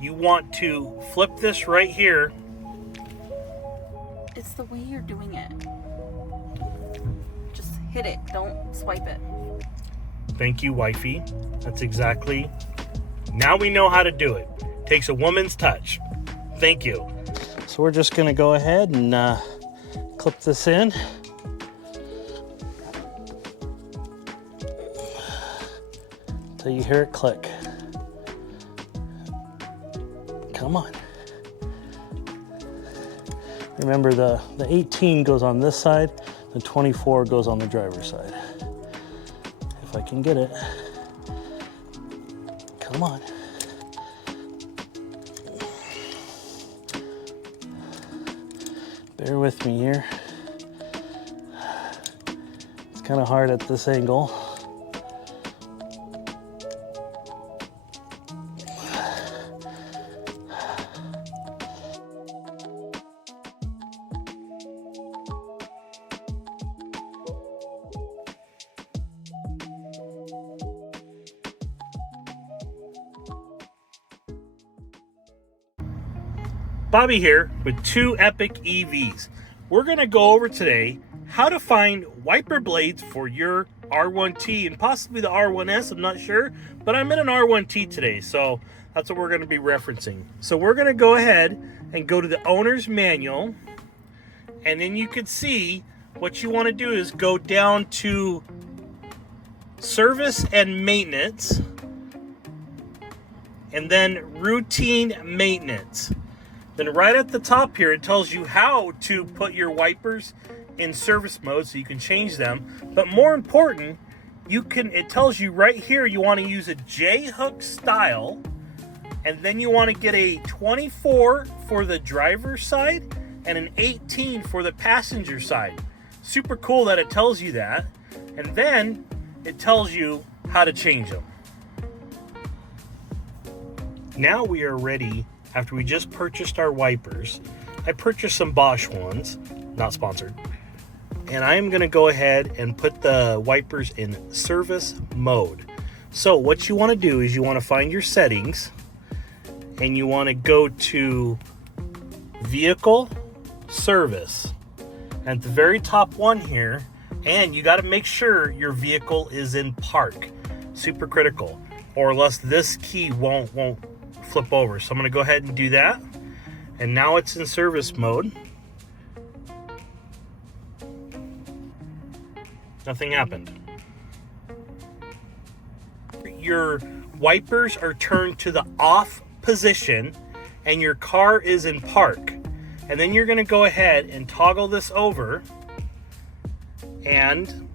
you want to flip this right here. It's the way you're doing it. Just hit it. Don't swipe it. Thank you, wifey. That's exactly. Now we know how to do it. Takes a woman's touch. Thank you. So we're just gonna go ahead and clip this in. Till you hear it click. Come on. Remember the 18 goes on this side, the 24 goes on the driver's side. If I can get it. Come on. Bear with me here. It's kind of hard at this angle. Bobby here with two epic EVs. We're gonna go over today how to find wiper blades for your R1T and possibly the R1S, I'm not sure, but I'm in an R1T today, so that's what we're gonna be referencing. So we're gonna go ahead and go to the owner's manual, and then you can see what you wanna do is go down to service and maintenance, and then routine maintenance. Then right at the top here, it tells you how to put your wipers in service mode so you can change them. But more important, it tells you right here you want to use a J-hook style, and then you want to get a 24 for the driver's side and an 18 for the passenger side. Super cool that it tells you that. And then it tells you how to change them. Now we are ready. After we just purchased our wipers, I purchased some Bosch ones, not sponsored, and I'm gonna go ahead and put the wipers in service mode. So what you wanna do is you wanna find your settings, and you wanna go to Vehicle, Service. And at the very top one here, and you gotta make sure your vehicle is in park. Super critical, or else this key won't flip over. So I'm going to go ahead and do that, and now it's in service mode. Nothing happened. Your wipers are turned to the off position and your car is in park, and then you're going to go ahead and toggle this over, and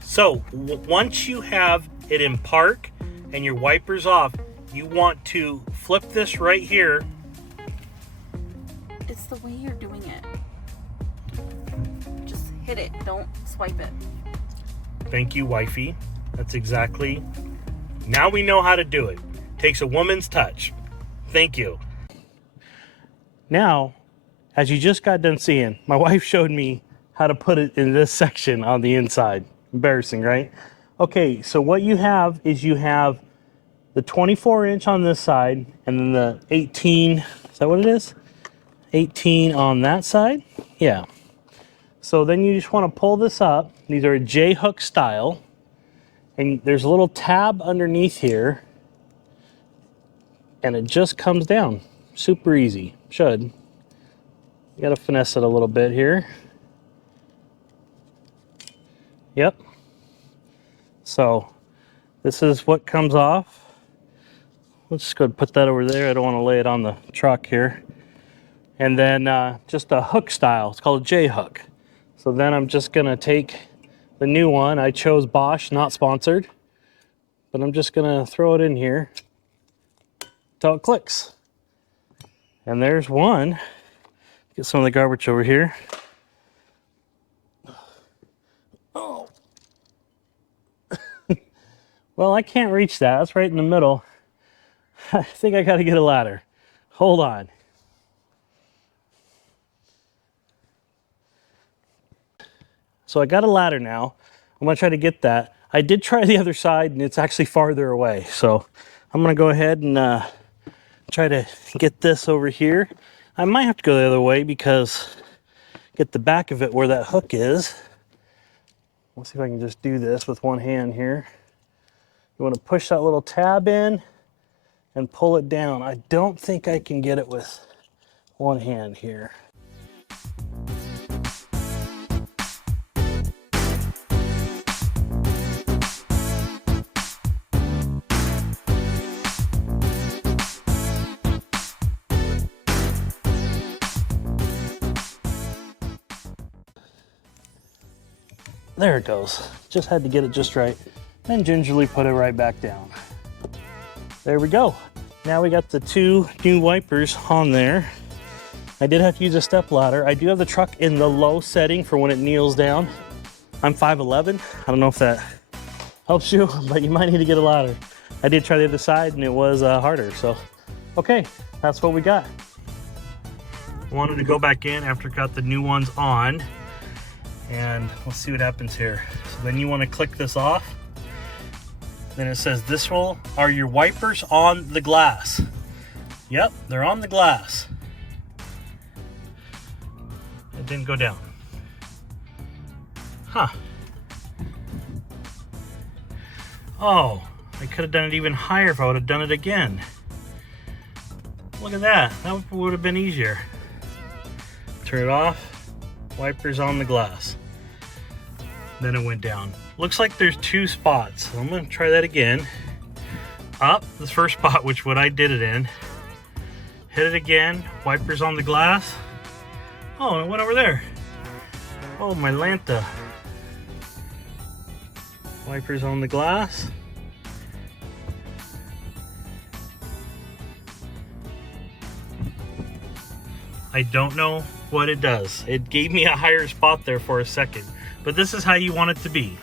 so once you have it in park and your wipers off, you want to flip this right here. It's the way you're doing it. Just hit it. Don't swipe it. Thank you, wifey. That's exactly. Now we know how to do it. Takes a woman's touch. Thank you. Now, as you just got done seeing, my wife showed me how to put it in this section on the inside. Embarrassing, right? Okay, so what you have is you have the 24-inch on this side, and then the 18, is that what it is? 18 on that side? Yeah. So then you just want to pull this up. These are a J-hook style, and there's a little tab underneath here, and it just comes down. Super easy, should. You gotta finesse it a little bit here. Yep. So this is what comes off. Let's just go ahead and put that over there. I don't want to lay it on the truck here. And then just a hook style. It's called a J-hook. So then I'm just going to take the new one. I chose Bosch, not sponsored. But I'm just going to throw it in here until it clicks. And there's one. Get some of the garbage over here. Oh. Well, I can't reach that. That's right in the middle. I think I got to get a ladder. Hold on. So I got a ladder now. I'm going to try to get that. I did try the other side and it's actually farther away. So I'm gonna go ahead and try to get this over here. I might have to go the other way because get the back of it where that hook is. Let's see if I can just do this with one hand here. You want to push that little tab in and pull it down. I don't think I can get it with one hand here. There it goes. Just had to get it just right. And gingerly put it right back down. There we go. Now we got the 2 new wipers on there. I did have to use a step ladder. I do have the truck in the low setting for when it kneels down. I'm 5'11". I don't know if that helps you, but you might need to get a ladder. I did try the other side and it was harder, so. Okay, that's what we got. Wanted to go back in after got the new ones on. And let's see what happens here. So then you want to click this off. Then it says this are your wipers on the glass. Yep, they're on the glass. It didn't go down. Huh. Oh, I could have done it even higher if I would have done it again. Look at that. That would have been easier. Turn it off. Wipers on the glass. Then it went down. Looks like there's 2 spots. So I'm gonna try that again. Up, the first spot, which what I did it in. Hit it again, wipers on the glass. Oh, it went over there. Oh, my Lanta. Wipers on the glass. I don't know what it does. It gave me a higher spot there for a second, but this is how you want it to be.